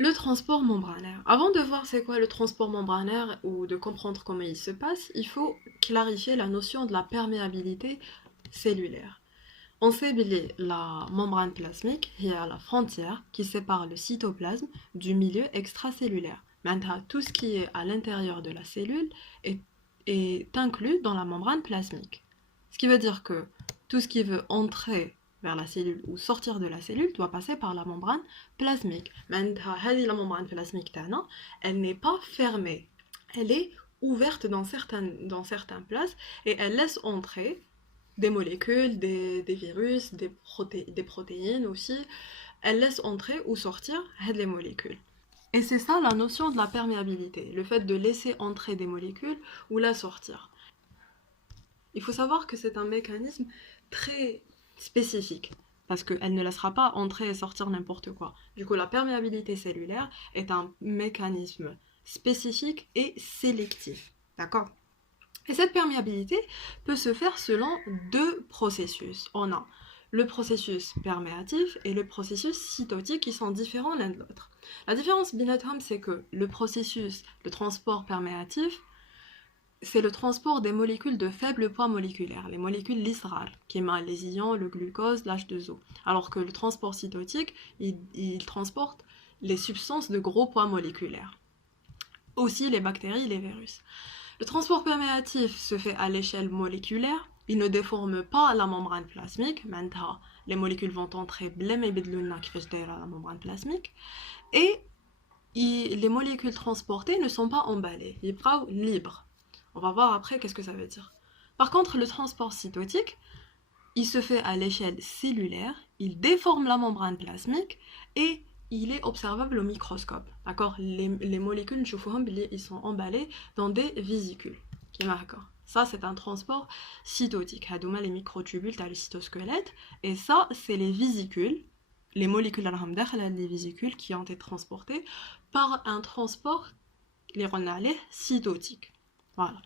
Le transport membranaire. Avant de voir c'est quoi le transport membranaire ou de comprendre comment il se passe, il faut clarifier la notion de la perméabilité cellulaire. On sait bien la membrane plasmique est à la frontière qui sépare le cytoplasme du milieu extracellulaire. Maintenant, tout ce qui est à l'intérieur de la cellule est, est inclus dans la membrane plasmique. Ce qui veut dire que tout ce qui veut entrer vers la cellule ou sortir de la cellule doit passer par la membrane plasmique. Maintenant, la membrane plasmique, elle n'est pas fermée. Elle est ouverte dans certaines places et elle laisse entrer des molécules, des virus, des protéines aussi. Elle laisse entrer ou sortir les molécules. Et c'est ça la notion de la perméabilité, le fait de laisser entrer des molécules ou la sortir. Il faut savoir que c'est un mécanisme très spécifique, parce qu'elle ne laissera pas entrer et sortir n'importe quoi. Du coup, la perméabilité cellulaire est un mécanisme spécifique et sélectif. D'accord ? Et cette perméabilité peut se faire selon deux processus. On a le processus perméatif et le processus cytotique qui sont différents l'un de l'autre. La différence binatom, c'est que le processus, le transport perméatif, c'est le transport des molécules de faible poids moléculaire, les molécules lysrales, qui émanent les ions, le glucose, l'H2O. Alors que le transport cytotique, il transporte les substances de gros poids moléculaires. Aussi les bactéries et les virus. Le transport perméatif se fait à l'échelle moléculaire, il ne déforme pas la membrane plasmique, maintenant les molécules vont entrer blême et bidlouna qui fait la membrane plasmique, et les molécules transportées ne sont pas emballées, ils sont libres. On va voir après qu'est-ce que ça veut dire. Par contre, le transport cytotique, il se fait à l'échelle cellulaire, il déforme la membrane plasmique et il est observable au microscope. D'accord ? Les molécules, ils sont emballées dans des vésicules. Ça, c'est un transport cytotique. Hadouma, les microtubules, t'as le cytosquelette. Et ça, c'est les vésicules, les molécules les vésicules qui ont été transportées par un transport cytotique. Voilà.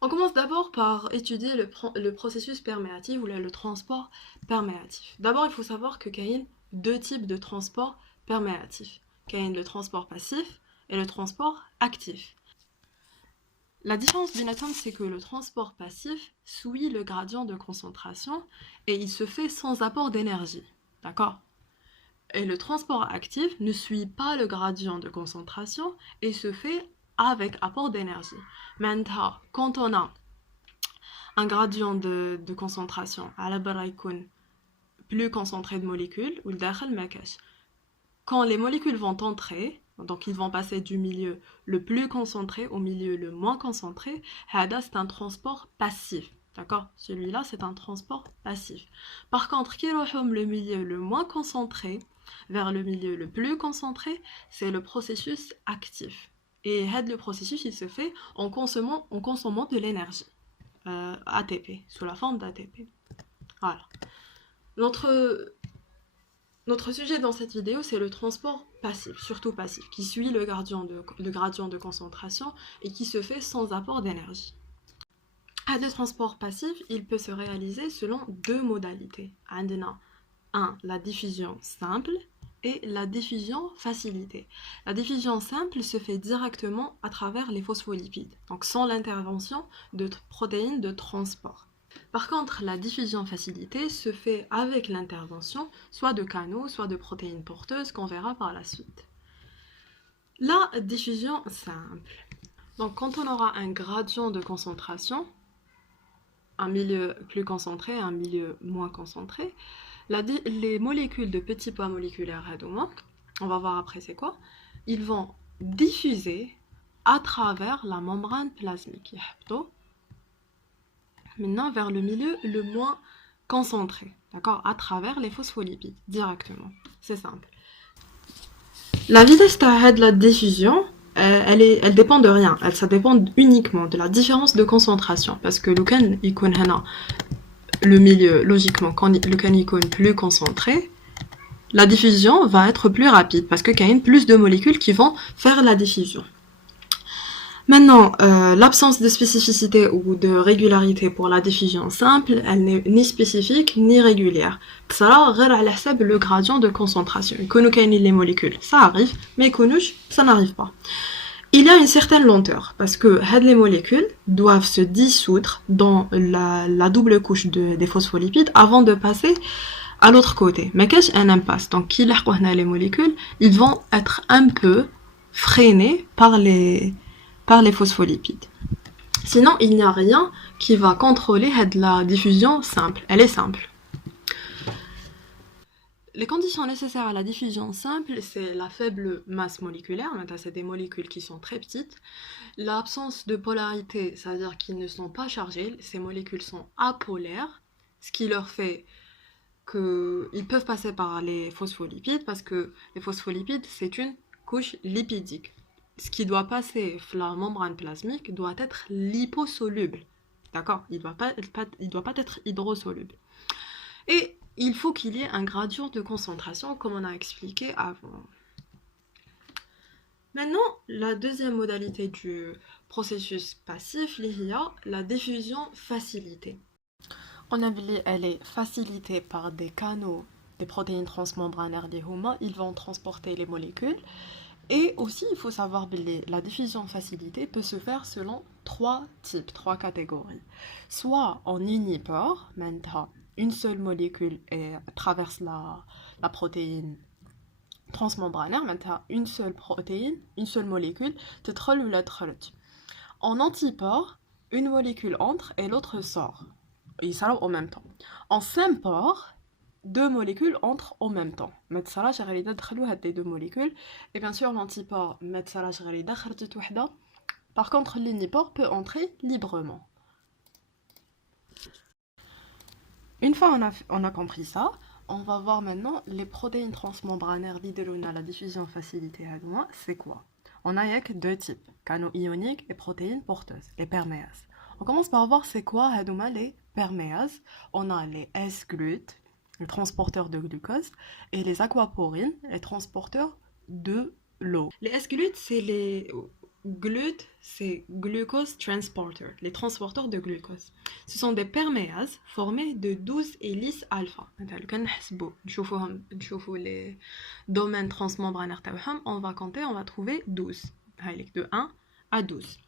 On commence d'abord par étudier le processus perméatif ou le transport perméatif. D'abord, il faut savoir qu'il y a deux types de transport perméatif. Il y a le transport passif et le transport actif. La différence d'une atome, c'est que le transport passif suit le gradient de concentration et il se fait sans apport d'énergie. D'accord ? Et le transport actif ne suit pas le gradient de concentration et se fait avec apport d'énergie. Maintenant, quand on a un gradient de concentration, à la baraïkoun, plus concentré de molécules, ou le dakhal makash. Quand les molécules vont entrer, donc ils vont passer du milieu le plus concentré au milieu le moins concentré, c'est un transport passif. D'accord ? Celui-là, c'est un transport passif. Par contre, le milieu le moins concentré vers le milieu le plus concentré, c'est le processus actif. Et le processus, il se fait en consommant de l'énergie, ATP, sous la forme d'ATP. Voilà. Notre sujet dans cette vidéo, c'est le transport passif, surtout passif, qui suit le gradient de concentration et qui se fait sans apport d'énergie. Le transport passif, il peut se réaliser selon deux modalités. La diffusion simple et la diffusion facilitée. La diffusion simple se fait directement à travers les phospholipides, donc sans l'intervention de protéines de transport. Par contre, la diffusion facilitée se fait avec l'intervention soit de canaux, soit de protéines porteuses qu'on verra par la suite. La diffusion simple. Donc quand on aura un gradient de concentration, un milieu plus concentré, un milieu moins concentré, les molécules de petits poids moléculaires, on va voir après c'est quoi, ils vont diffuser à travers la membrane plasmique. Maintenant vers le milieu le moins concentré, d'accord, à travers les phospholipides, directement. C'est simple. La vitesse de la diffusion, elle dépend de rien. Ça dépend uniquement de la différence de concentration. Parce que le milieu, logiquement, quand le canicone est plus concentré, la diffusion va être plus rapide. Parce qu'il y a plus de molécules qui vont faire la diffusion. Maintenant, l'absence de spécificité ou de régularité pour la diffusion simple, elle n'est ni spécifique ni régulière. Ça, le gradient de concentration. Les molécules, ça arrive, mais ça n'arrive pas. Il y a une certaine lenteur, parce que les molécules doivent se dissoudre dans la double couche des phospholipides avant de passer à l'autre côté. Mais qu'est-ce qu'un impasse? Donc, les molécules, ils vont être un peu freinés par les phospholipides. Sinon, il n'y a rien qui va contrôler la diffusion simple. Elle est simple. Les conditions nécessaires à la diffusion simple, c'est la faible masse moléculaire, c'est des molécules qui sont très petites, l'absence de polarité, c'est-à-dire qu'ils ne sont pas chargés, ces molécules sont apolaires, ce qui leur fait qu'ils peuvent passer par les phospholipides, parce que les phospholipides, c'est une couche lipidique. Ce qui doit passer la membrane plasmique doit être liposoluble. D'accord? Il doit pas être hydrosoluble. Et il faut qu'il y ait un gradient de concentration, comme on a expliqué avant. Maintenant, la deuxième modalité du processus passif, la diffusion facilitée. On a vu elle est facilitée par des canaux, des protéines transmembranaires des humains, ils vont transporter les molécules. Et aussi, il faut savoir que la diffusion facilitée peut se faire selon trois types, trois catégories. Soit en unipore, maintenant, une seule molécule traverse la protéine transmembranaire, maintenant, une seule protéine, une seule molécule, en antipore, une molécule entre et l'autre sort. Ils sortent en même temps. En sympore, deux molécules entrent en même temps. Les deux molécules. Et bien sûr, l'antipore, par contre, l'unipore peut entrer librement. Une fois on a compris ça, on va voir maintenant les protéines transmembranaires d'Ideluna, la diffusion facilitée à moi, c'est quoi? On a deux types, canaux ioniques et protéines porteuses, les perméases. On commence par voir c'est quoi les perméases. On a les S-glutes, les transporteurs de glucose, et les aquaporines, les transporteurs de l'eau. Les S-glutes, c'est les glutes, c'est glucose transporter, les transporteurs de glucose. Ce sont des perméases formées de 12 hélices alpha. Les domaines transmembranaires, on va compter, on va trouver 12. De 1 à 12.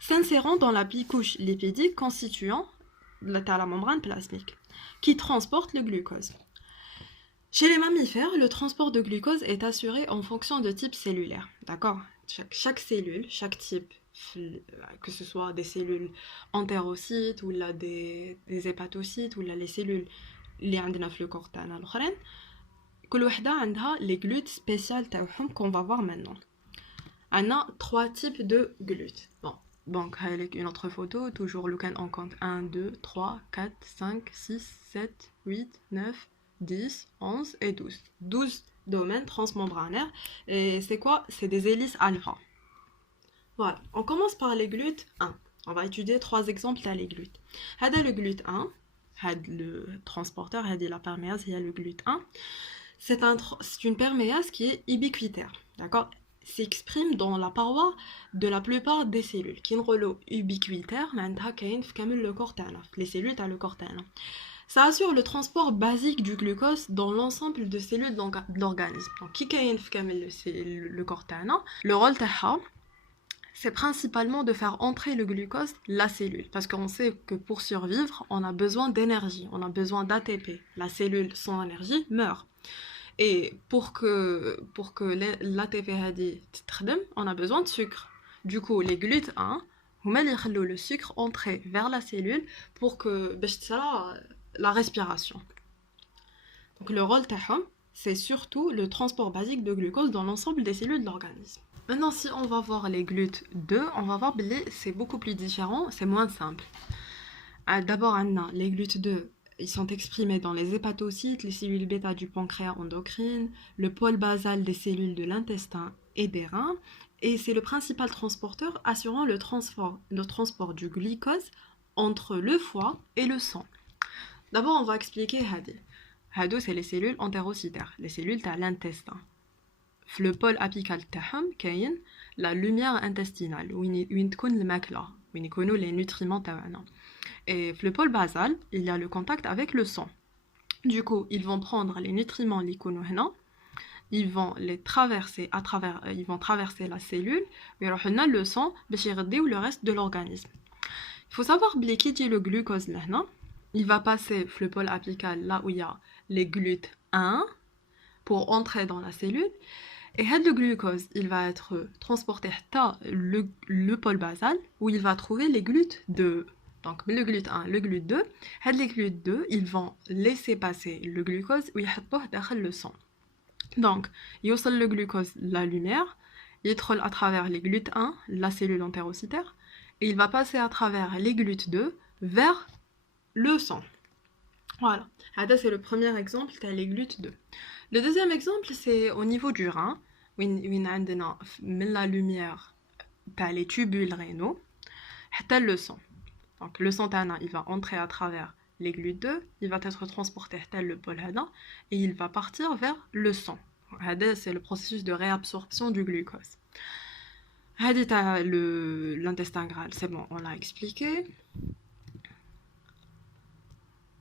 S'insérant dans la bicouche lipidique constituant la membrane plasmique, qui transporte le glucose. Chez les mammifères, le transport de glucose est assuré en fonction de type cellulaire. D'accord? Chaque cellule, chaque type, que ce soit des cellules entérocytes ou là des hépatocytes ou là les cellules اللي عندنا في le corps تاعنا الاخرين كل وحده عندها les glutes spéciales تاعهم qu'on va voir maintenant. On a trois types de glutes. Bon, donc avec une autre photo, toujours le can on compte 1 2 3 4 5 6 7 8 9 10 11 et 12. 12 domaines transmembranaires. Et c'est quoi? C'est des hélices alpha. Voilà, on commence par les glutes 1. On va étudier trois exemples dans les glutes. Hada le glute 1, le transporteur, hada la perméase, il y a le glute 1. C'est une perméase qui est ubiquitaire, d'accord? S'exprime dans la paroi de la plupart des cellules. Qui est ubiquitaire, le corps, les cellules dans le corps. Ça assure le transport basique du glucose dans l'ensemble de cellules de l'organisme. Donc, qui est le corps, le rôle c'est principalement de faire entrer le glucose la cellule. Parce qu'on sait que pour survivre, on a besoin d'énergie, on a besoin d'ATP. La cellule sans énergie meurt. Et pour que l'ATP on a besoin de sucre. Du coup, les glutes 1, le sucre entrer vers la cellule pour que la respiration. Donc le rôle c'est surtout le transport basique de glucose dans l'ensemble des cellules de l'organisme. Maintenant, si on va voir les glutes 2, on va voir que c'est beaucoup plus différent, c'est moins simple. D'abord, les glutes 2, ils sont exprimés dans les hépatocytes, les cellules bêta du pancréas endocrine, le pôle basal des cellules de l'intestin et des reins, et c'est le principal transporteur assurant le transport du glucose entre le foie et le sang. D'abord, on va expliquer Hadi. Hadi, c'est les cellules entérocytaires, les cellules de l'intestin. Le pôle apical تاعهم كاين la lumière intestinale, وين تكون الماكلة, وين يكونوا les nutriments تاعنا. Et le pôle basal, il y a le contact avec le sang. Du coup, ils vont prendre les nutriments اللي يكونوا هنا, ils vont les traverser ils vont traverser la cellule, ويروحوا لنا le sang باش يغذيو le reste de l'organisme. Il faut savoir بلي كي يجي le glucose لهنا, il va passer le pôle apical là où il y a les GLUT1 pour entrer dans la cellule. Et le glucose, il va être transporté à le pôle basal où il va trouver les GLUT2. Donc le GLUT1, le GLUT2, les GLUT2, ils vont laisser passer le glucose où il dans le sang. Donc, il y a le glucose, la lumière, il troll à travers les GLUT1, la cellule entérocytaire, et il va passer à travers les GLUT2 vers le sang. Voilà, c'est le premier exemple, c'est les GLUT2. Le deuxième exemple, c'est au niveau du rein, où on a la lumière, les tubules rénaux, le sang. Donc le sang, il va entrer à travers les GLUT2, il va être transporté tel le pôle et il va partir vers le sang. C'est le processus de réabsorption du glucose. L'intestin grêle, c'est bon, on l'a expliqué.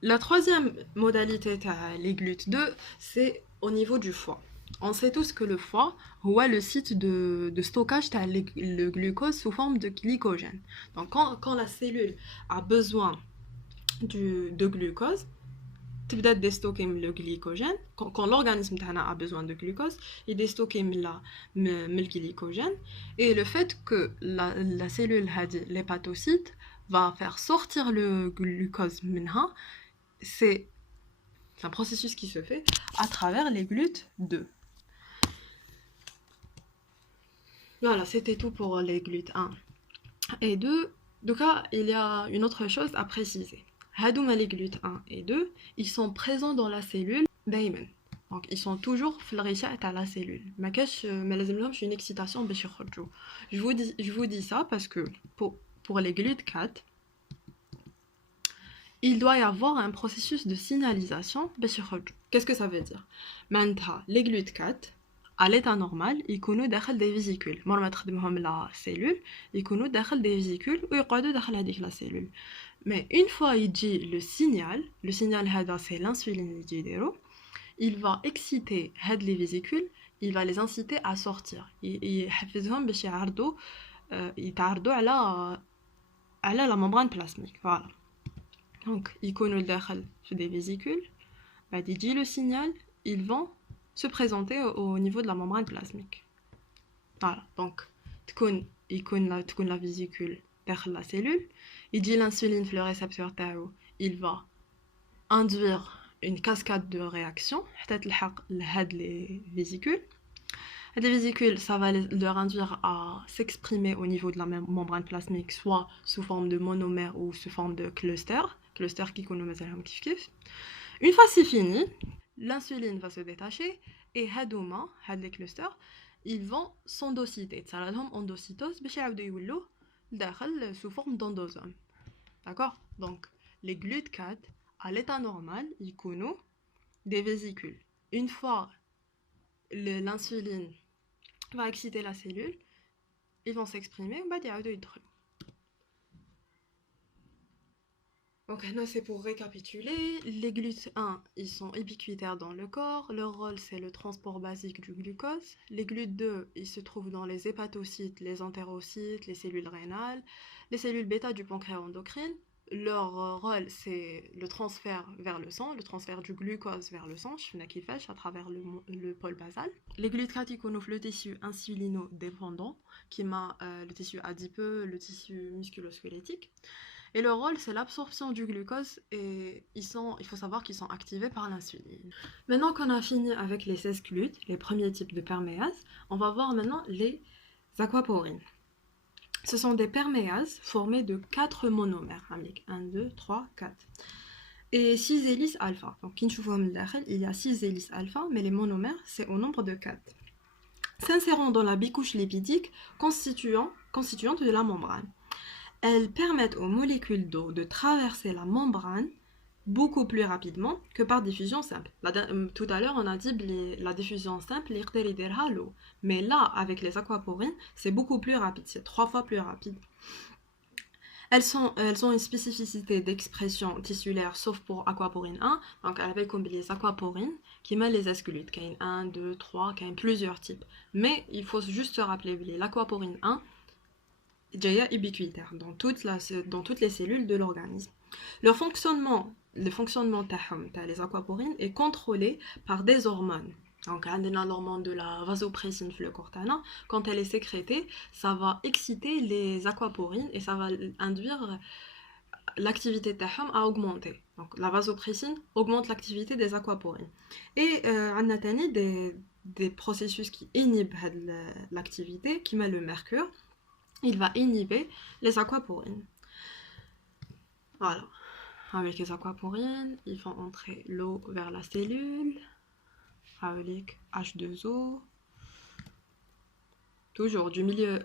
La troisième modalité les GLUT2, c'est au niveau du foie. On sait tous que le foie est le site de stockage le glucose sous forme de glycogène. Donc quand la cellule a besoin de glucose, tu peux déstocker le glycogène. Quand l'organisme a besoin de glucose, il déstocke le glycogène. Et le fait que la cellule, l'hépatocyte, va faire sortir le glucose minha, c'est un processus qui se fait à travers les GLUT2. Voilà, c'était tout pour les GLUT1 et 2. Donc là, il y a une autre chose à préciser. Les GLUT1 et 2, ils sont présents dans la cellule دايما. Donc ils sont toujours في الغشاء تاع la cellule. ما لازملهمش une excitation باش يخرجوا. Je vous dis ça parce que pour les GLUT4, il doit y avoir un processus de signalisation. Qu'est-ce que ça veut dire? Maintenant, les GLUT4, à l'état normal, ils connaissent dans des vésicules. Moi, je vais la cellule, ils connaissent dans des vésicules ou ils connaissent dans la cellule. Mais une fois il dit le signal c'est l'insuline il va exciter les vésicules, il va les inciter à sortir. Il باش يعرضوا على la membrane plasmique. Voilà. Donc, ils connaissent des vésicules, il dit le signal, ils vont se présenter au niveau de la membrane plasmique. Voilà, donc, ils connaissent la vésicule dans la cellule, il dit l'insuline, le récepteur TAO, il va induire une cascade de réactions, les vésicules. Les vésicules, ça va leur induire à s'exprimer au niveau de la membrane plasmique, soit sous forme de monomère ou sous forme de cluster qui connaît une fois c'est fini, l'insuline va se détacher et les clusters, ils vont s'endociter. Ça va leur endocytose sous forme d'endosome. D'accord? Donc les GLUT4 à l'état normal, ils connaissent des vésicules. Une fois l'insuline va exciter la cellule, ils vont s'exprimer, donc là c'est pour récapituler. Les GLUT1, ils sont ubiquitaires dans le corps, leur rôle c'est le transport basique du glucose. Les GLUT2, ils se trouvent dans les hépatocytes, les entérocytes, les cellules rénales, les cellules bêta du pancréas endocrine. Leur rôle c'est le transfert vers le sang, le transfert du glucose vers le sang, à travers le pôle basal. Les GLUT4 ils connaissent le tissu insulino-dépendant, qui m'a le tissu adipeux, le tissu musculo-squelettique. Et leur rôle, c'est l'absorption du glucose et il faut savoir qu'ils sont activés par l'insuline. Maintenant qu'on a fini avec les 16 GLUT, les premiers types de perméases, on va voir maintenant les aquaporines. Ce sont des perméases formées de 4 monomères. 1, 2, 3, 4. Et 6 hélices alpha. Donc, il y a 6 hélices alpha, mais les monomères, c'est au nombre de 4. S'insérant dans la bicouche lipidique constituante de la membrane. Elles permettent aux molécules d'eau de traverser la membrane beaucoup plus rapidement que par diffusion simple. Tout à l'heure, on a dit la diffusion simple, l'eau. Mais là, avec les aquaporines, c'est beaucoup plus rapide, c'est 3 fois plus rapide. Elles ont une spécificité d'expression tissulaire, sauf pour aquaporine 1. Donc, avec comme les aquaporines, qui met les esculutes. Il y a 1, 2, 3, il y a plusieurs types. Mais il faut juste se rappeler, l'aquaporine 1, déjà ubiquitaire dans toutes les cellules de l'organisme. Le fonctionnement des aquaporines est contrôlé par des hormones. Donc, l'hormone de la vasopressine cortana, quand elle est sécrétée, ça va exciter les aquaporines et ça va induire l'activité à augmenter. Donc, la vasopressine augmente l'activité des aquaporines. Et on a des processus qui inhibent l'activité, qui met le mercure, il va inhiber les aquaporines. Voilà. Avec les aquaporines, ils font entrer l'eau vers la cellule. Avec H2O. Toujours du milieu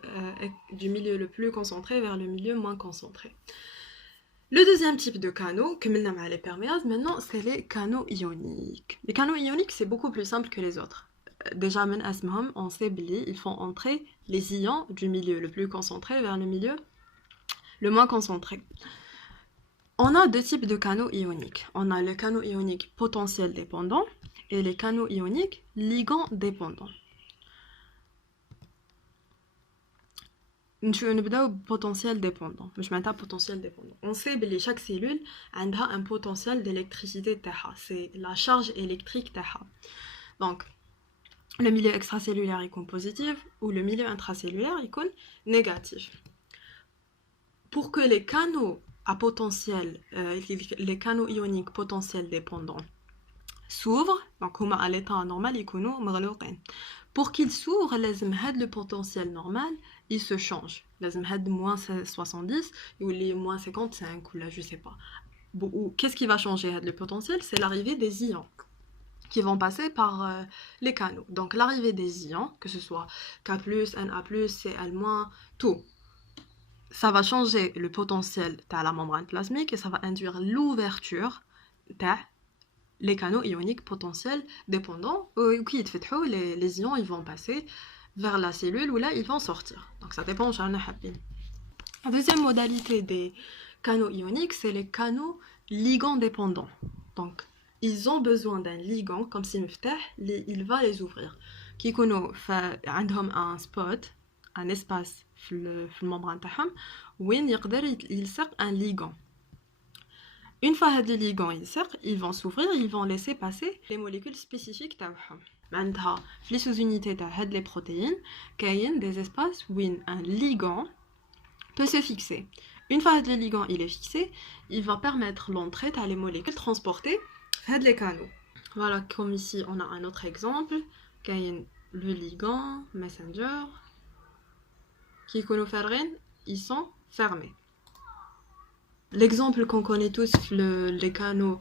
le plus concentré vers le milieu moins concentré. Le deuxième type de canaux, que nous avons les perméases, maintenant, c'est les canaux ioniques. Les canaux ioniques, c'est beaucoup plus simple que les autres. Déjà, on sait ils font entrer les ions du milieu le plus concentré vers le milieu le moins concentré. On a deux types de canaux ioniques. On a le canaux ionique potentiel dépendant et les canaux ioniques ligand dépendants. Nous avons potentiel dépendant. Potentiel dépendant. On sait que chaque cellule a un potentiel d'électricité. C'est la charge électrique. Donc, le milieu extracellulaire est positif ou le milieu intracellulaire est négatif. Pour que les canaux à potentiel, les canaux ioniques potentiels dépendants s'ouvrent, donc à l'état normal, pour qu'ils s'ouvrent, le potentiel normal, il se change. Moins 70 ou les moins 55 ou là, je sais pas. Qu'est-ce qui va changer le potentiel? C'est l'arrivée des ions qui vont passer par les canaux. Donc l'arrivée des ions, que ce soit K+, Na+, Cl-, tout. Ça va changer le potentiel de la membrane plasmique et ça va induire l'ouverture des canaux ioniques potentiels dépendants. Les ions ils vont passer vers la cellule où là ils vont sortir. Donc ça dépend de la deuxième modalité des canaux ioniques, c'est les canaux ligand dépendants. Donc ils ont besoin d'un ligand comme si il va les ouvrir. Qui connaît un spot, un espace في الممbrane تاعهم وين يقدر يلصق un ligand. Une fois هاد les ligands ils vont s'ouvrir, ils vont laisser passer les molécules spécifiques تاعهم. معناتها في les sous-unités تاع هاد les protéines كاين des espaces où un ligand peut se fixer. Une fois هاد le ligand il est fixé, il va permettre l'entrée de les molécules transportées هاد les canaux. Voilà, comme ici on a un autre exemple, كاين le ligand messenger qui ils sont fermés. L'exemple qu'on connaît tous, les canaux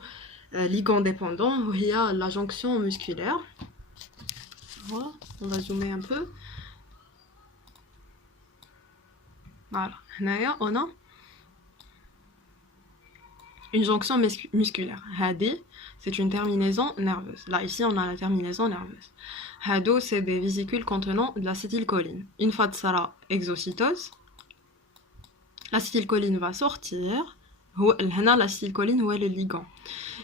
ligands dépendants, il y a la jonction musculaire. Voilà, on va zoomer un peu. Voilà, là on a une jonction musculaire. Hadi, c'est une terminaison nerveuse. Là, ici, on a la terminaison nerveuse. Hado, c'est des vésicules contenant de l'acétylcholine. Une fois de ça, exocytose, l'acétylcholine va sortir. L'acétylcholine, où est le ligand?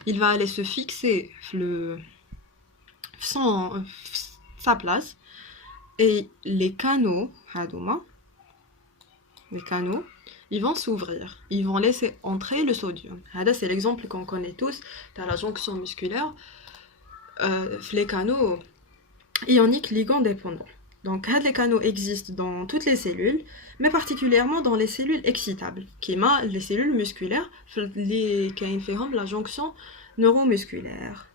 Il va aller se fixer sa place. Et les canaux, ils vont s'ouvrir. Ils vont laisser entrer le sodium. C'est l'exemple qu'on connaît tous dans la jonction musculaire. Les canaux ioniques ligand dépendants. Donc, les canaux existent dans toutes les cellules, mais particulièrement dans les cellules excitables, qui sont les cellules musculaires, les la jonction neuromusculaire.